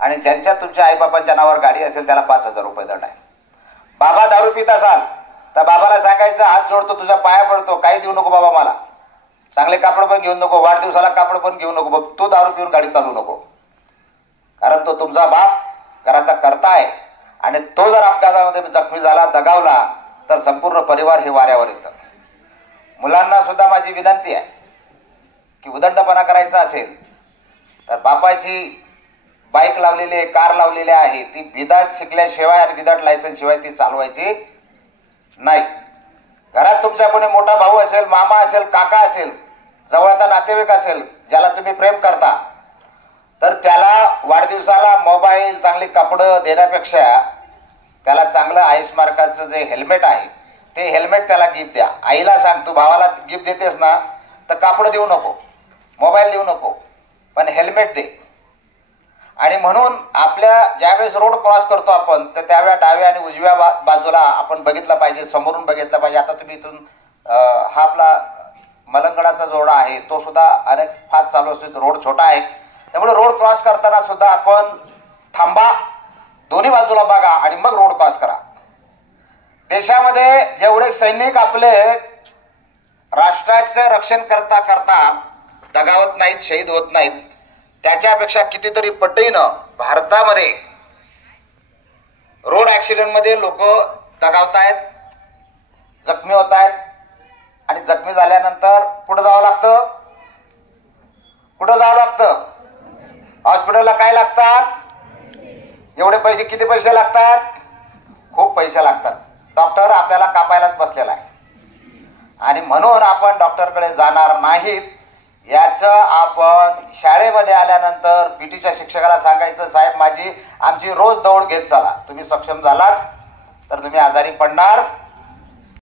आणि ज्यांच्या तुमच्या आईबापांच्या नावावर गाडी असेल त्याला 5,000 रुपये दंड आहे. बाबा दारू पित असाल तर बाबाला सांगायचं, हात जोडतो, तुझ्या पाया पडतो, काही देऊ नको बाबा, मला चांगले कापड पण घेऊन नको, वाढदिवसाला कापड पण घेऊ नको, बघ तू दारू पिऊन गाडी चालू नको. कारण तो तुमचा बाप घराचा कर्ता आहे आणि तो जर अपघातामध्ये जखमी झाला, दगावला तर संपूर्ण परिवार हे वाऱ्यावर येतं. मुलांना सुद्धा माझी विनंती आहे की उदंडपणा करायचा असेल तर बापाची बाईक लावलेली आहे, कार लावलेली आहे, ती विदात शिकल्याशिवाय आणि विदात लायसन्स शिवाय ती चालवायची नाही. घरात तुमचा कोणी मोठा भाऊ असेल, मामा असेल, काका असेल, जवळचा नातेवाईक असेल ज्याला तुम्ही प्रेम करता, तर त्याला वाढदिवसाला मोबाईल, चांगली कपडं देण्यापेक्षा त्याला चांगलं आयुष मार्काचं जे हेल्मेट आहे ते हेल्मेट त्याला गिफ्ट द्या. आईला सांग, तू भावाला गिफ्ट देतेस ना तर कापड देऊ नको, मोबाईल देऊ नको, पण हेल्मेट दे. आणि म्हणून आपल्या ज्यावेळेस रोड क्रॉस करतो आपण तर त्यावेळेला डाव्या आणि उजव्या बाजूला आपण बघितलं पाहिजे, समोरून बघितलं पाहिजे. आता तुम्ही इथून हा आपला मलंगडाचा जोडा आहे, तो सुद्धा अनेक फास्ट चालू असतो, रोड छोटा आहे, त्यामुळे रोड क्रॉस करताना सुद्धा आपण थांबा, दोन्ही बाजूला बघा आणि मग रोड क्रॉस करा. देशामध्ये जेवढे सैनिक आपले राष्ट्राचे रक्षण करता करता दगावत नाहीत, शहीद होत नाहीत, त्याच्यापेक्षा कितीतरी पटीनं भारतामध्ये रोड ऍक्सिडेंट मध्ये लोक दगावतायत, जखमी होत आहेत आणि जखमी झाल्यानंतर कुठं जावं लागतं, कुठं जावं लागतं, हॉस्पिटलला काय लागतात, एवढे पैसे, किती पैसे लागतात, खूप पैसे लागतात. डॉक्टर आपल्याला कापायलाच बसलेला आहे आणि म्हणून आपण डॉक्टरकडे जाणार नाहीत. याचं आपण शाळेमध्ये आल्यानंतर पीटीच्या शिक्षकाला सांगायचं, साहेब आमची रोज दौड घेत चला, तुम्ही सक्षम झालात तर तुम्ही आजारी पडणार